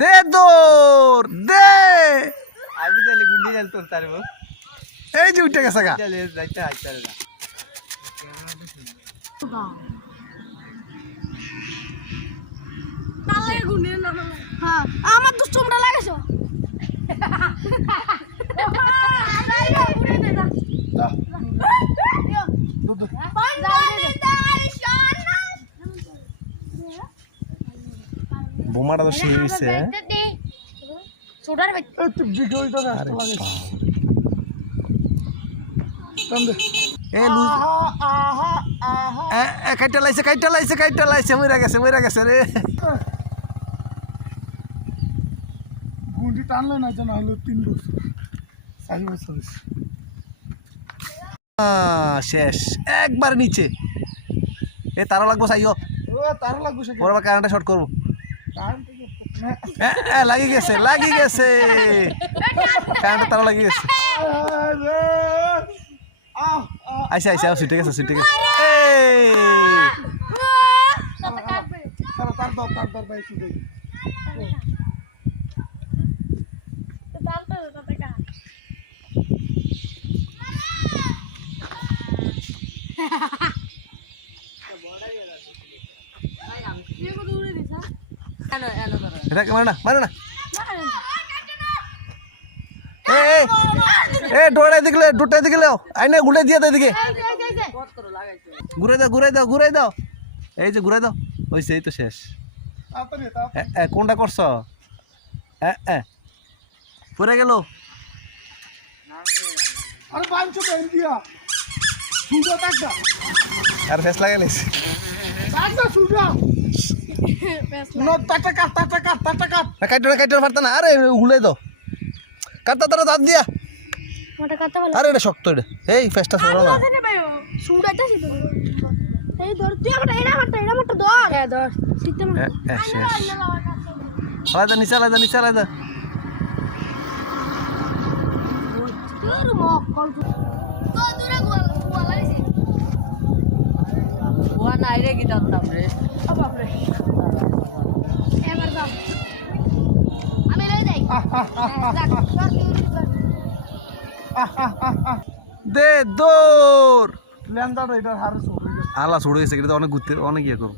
দে দৌড় দে। আমি তাহলে গুন্ডি জাল তোর তারব এই যে উঠে গেছে গা। তাহলে যাইতে আইতারে না তালে গুন্ডি না। হ্যাঁ আমার তো চুমড়া লাগাইছো। বোমাটা তো সেই হইছে। সোডার তুই বিগলটা রাস্তা লাগাইছ তন্দে এ লুজ এ কাইটা লাইছে মইরা গেছে রে। গুন্ডি টানলে না জানা হলো 3 বছর 4 বছর হইছে। শেষ একবার নিচে। এ তারা লাগবো চাইও ও তার লাগবে সে ওর কারেন্টটা শর্ট করবো। লাগি গেছে কারেন্টটা তারা লাগি গেছে। আইসা ছুটে গেছে এই তার ভাই শুধু এটা মারে না এ ডোড়াই দিকে আইনে ঘুরে দিয়ে দেয় দিকে ঘুরাই দাও এই যে ঘুরাই দাও হইছে এই তো শেষ। কোনটা করছ পড়ে গেল। আরে বাঞ্চো বেন দিয়া সুজা টাকা আর ফেস লাগাইলিস টাকা সুজা নো টাকা কাইটো পারতা না। আরে ঘুরাই দাও কাটতা তারা দাঁত দিয়া। মোটা কথা বল। আরে এটা শক্ত এটা এই ফেসটা সরো না। সুডাইতাছি তো। এই ধর তুই আমারটা এরা মারটা ধর। হ্যাঁ ধর সিস্টেম। শেষ নিচে আলাদা তোর মুখ কল তো দূরে গোয়া লাগিছে। ওয়া নাই রে কি দাম রে বাপ রে এবার দাও আমি লই যাই। দে দৌড়। লেন্দার এটা হারে আলা ছুড়ে গেছে এটা অনেক ঘুরতে অনেক ইয়ে করবো।